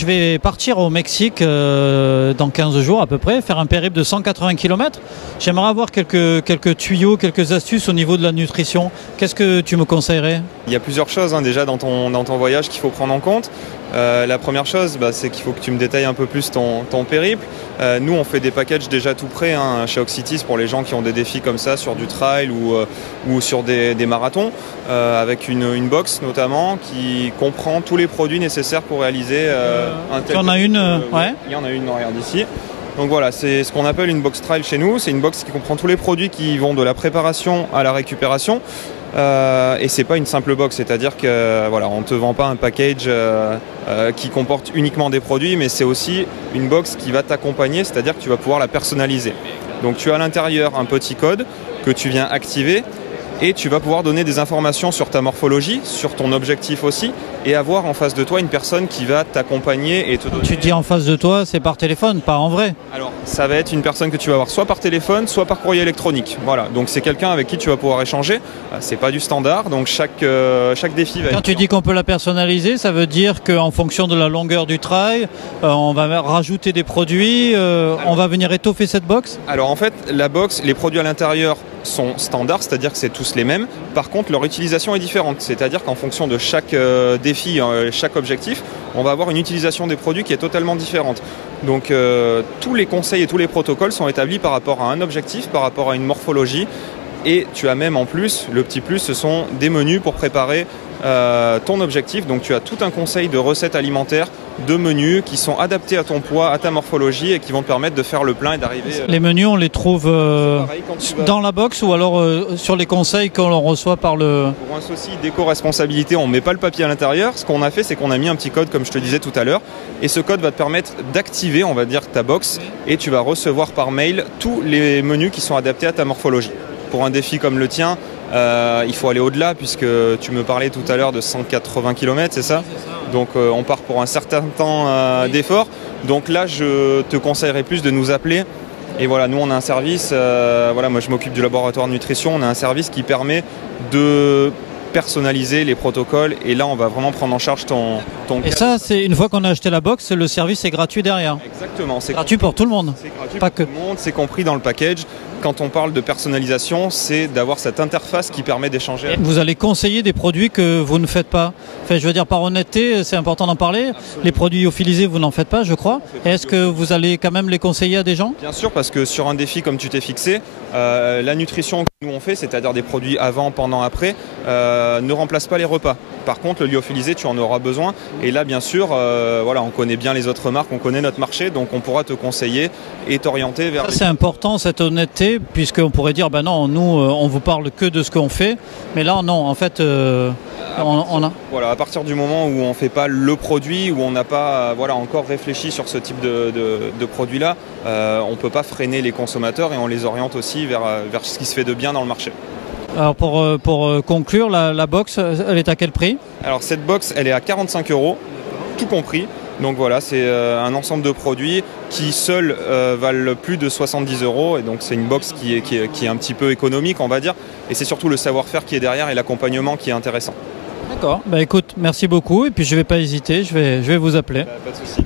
Je vais partir au Mexique dans 15 jours à peu près, faire un périple de 180 km. J'aimerais avoir quelques tuyaux, quelques astuces au niveau de la nutrition. Qu'est-ce que tu me conseillerais? Il y a plusieurs choses déjà dans ton voyage qu'il faut prendre en compte. La première chose, c'est qu'il faut que tu me détailles un peu plus ton périple. Nous, on fait des packages déjà tout prêts chez Oxytis pour les gens qui ont des défis comme ça sur du trail ou sur des marathons, avec une box notamment qui comprend tous les produits nécessaires pour réaliser un tel. Il y en a une, ouais. Il y en a une, regarde ici. Donc voilà, c'est ce qu'on appelle une box trail chez nous. C'est une box qui comprend tous les produits qui vont de la préparation à la récupération. Et c'est pas une simple box, c'est-à-dire que voilà, on ne te vend pas un package qui comporte uniquement des produits, mais c'est aussi une box qui va t'accompagner, c'est-à-dire que tu vas pouvoir la personnaliser. Donc tu as à l'intérieur un petit code que tu viens activer et tu vas pouvoir donner des informations sur ta morphologie, sur ton objectif aussi, et avoir en face de toi une personne qui va t'accompagner et te donner... Tu dis en face de toi, c'est par téléphone, pas en vrai? Alors, ça va être une personne que tu vas avoir soit par téléphone, soit par courrier électronique. Voilà, donc c'est quelqu'un avec qui tu vas pouvoir échanger. C'est pas du standard, donc chaque défi va être... Quand tu dis qu'on peut la personnaliser, ça veut dire qu'en fonction de la longueur du trail, on va rajouter des produits, on va venir étoffer cette box? Alors en fait, la box, les produits à l'intérieur sont standards, c'est-à-dire que c'est tous les mêmes. Par contre, leur utilisation est différente, c'est-à-dire qu'en fonction de chaque défi, chaque objectif, on va avoir une utilisation des produits qui est totalement différente. Donc tous les conseils et tous les protocoles sont établis par rapport à un objectif, par rapport à une morphologie. Et tu as même en plus, le petit plus, ce sont des menus pour préparer ton objectif. Donc tu as tout un conseil de recettes alimentaires, de menus qui sont adaptés à ton poids, à ta morphologie et qui vont te permettre de faire le plein et d'arriver... Les menus, on les trouve dans la box ou alors sur les conseils qu'on reçoit par le... Pour un souci d'éco-responsabilité, on ne met pas le papier à l'intérieur. Ce qu'on a fait, c'est qu'on a mis un petit code, comme je te disais tout à l'heure. Et ce code va te permettre d'activer, on va dire, ta box. Et tu vas recevoir par mail tous les menus qui sont adaptés à ta morphologie. Pour un défi comme le tien, il faut aller au-delà puisque tu me parlais tout à l'heure de 180 km, c'est ça? Donc on part pour un certain temps d'effort. Donc là, je te conseillerais plus de nous appeler. Et voilà, nous on a un service, voilà, moi je m'occupe du laboratoire de nutrition, on a un service qui permet de personnaliser les protocoles et là on va vraiment prendre en charge ton Et ça, c'est une fois qu'on a acheté la box, le service est gratuit derrière. Exactement, c'est gratuit pour tout le monde. C'est gratuit pas pour tout le monde, c'est compris dans le package. Quand on parle de personnalisation, c'est d'avoir cette interface qui permet d'échanger. Vous allez conseiller des produits que vous ne faites pas. Enfin, je veux dire, par honnêteté, c'est important d'en parler. Absolument. Les produits lyophilisés, vous n'en faites pas, je crois. Est-ce que vous allez quand même les conseiller à des gens? Bien sûr, parce que sur un défi comme tu t'es fixé, la nutrition que nous on fait, c'est-à-dire des produits avant, pendant, après, ne remplace pas les repas. Par contre, le lyophilisé, tu en auras besoin. Et là, bien sûr, voilà, on connaît bien les autres marques, on connaît notre marché, donc on pourra te conseiller et t'orienter vers... C'est important, cette honnêteté, puisqu'on pourrait dire, ben non, nous, on vous parle que de ce qu'on fait. Mais là, non, en fait, on a... Voilà, à partir du moment où on ne fait pas le produit, où on n'a pas voilà, encore réfléchi sur ce type de produit-là, on ne peut pas freiner les consommateurs et on les oriente aussi vers ce qui se fait de bien dans le marché. Alors pour conclure, la box, elle est à quel prix? Alors cette box, elle est à 45 €, tout compris. Donc voilà, c'est un ensemble de produits qui seuls valent plus de 70 €. Et donc c'est une box qui est un petit peu économique, on va dire. Et c'est surtout le savoir-faire qui est derrière et l'accompagnement qui est intéressant. D'accord. Bah écoute, merci beaucoup. Et puis je ne vais pas hésiter, je vais vous appeler. Pas de souci.